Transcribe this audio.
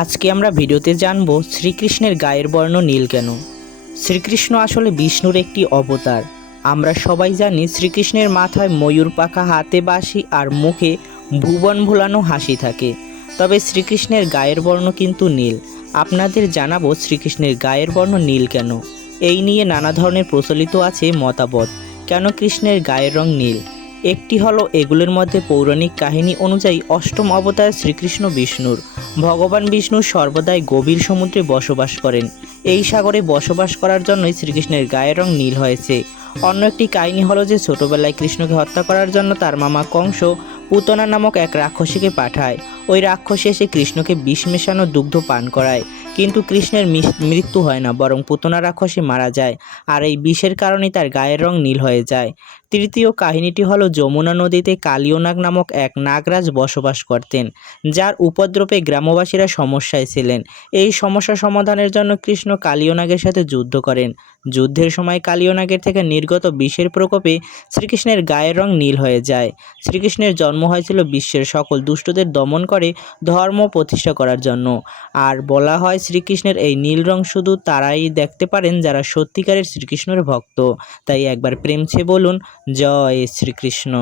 আজকে আমরা ভিডিওতে জানব শ্রীকৃষ্ণের গায়ের বর্ণ নীল কেন। শ্রীকৃষ্ণ আসলে বিষ্ণুর একটি অবতার। আমরা সবাই জানি শ্রীকৃষ্ণের মাথায় ময়ূর পাখা, হাতে বাঁশি আর মুখে ভুবন ভোলানো হাসি থাকে। তবে শ্রীকৃষ্ণের গায়ের বর্ণ কিন্তু নীল। আপনাদের জানাবো শ্রীকৃষ্ণের গায়ের বর্ণ নীল কেন। এই নিয়ে নানা ধরনের প্রচলিত আছে মতামত। কেন কৃষ্ণের গায়ের রং নীল? একটি হলো এগুলোর মধ্যে পৌরাণিক কাহিনী অনুযায়ী অষ্টম অবতার শ্রীকৃষ্ণ বিষ্ণুর। ভগবান বিষ্ণু সর্বদাই গভীর সমুদ্রে বসবাস করেন। এই সাগরে বসবাস করার জন্যই শ্রীকৃষ্ণের গায়ের রং নীল হয়েছে। অন্য একটি কাহিনী হলো যে ছোটবেলায় কৃষ্ণকে হত্যা করার জন্য তার মামা কংস পুতনা নামক এক রাক্ষসীকে পাঠায়। ওই রাক্ষসী এসে কৃষ্ণকে বিষ মেশানো দুগ্ধ পান করায়, কিন্তু কৃষ্ণের মৃত্যু হয় না, বরং পুতনা রাক্ষসী মারা যায়। আর এই বিষের কারণেই তার গায়ের রং নীল হয়ে যায়। তৃতীয় কাহিনীটি হলো যমুনা নদীতে কালীয়নাগ নামক এক নাগরাজ বসবাস করতেন, যার উপদ্রবে গ্রামবাসীরা সমস্যায় ছিলেন। এই সমস্যা সমাধানের জন্য কৃষ্ণ কালীয়নাগের সাথে যুদ্ধ করেন। যুদ্ধের সময় কালীয়নাগের থেকে নির্গত বিষের প্রকোপে শ্রীকৃষ্ণের গায়ের রং নীল হয়ে যায়। শ্রীকৃষ্ণের জন্ম হয়েছিল বিশ্বের সকল দুষ্টদের দমন করে ধর্ম প্রতিষ্ঠা করার জন্য। আর বলা হয় শ্রীকৃষ্ণের এই নীল রং শুধু তারাই দেখতে পারেন যারা সত্যিকারের শ্রীকৃষ্ণের ভক্ত। তাই একবার প্রেম ছে বলুন, জয় শ্রীকৃষ্ণ।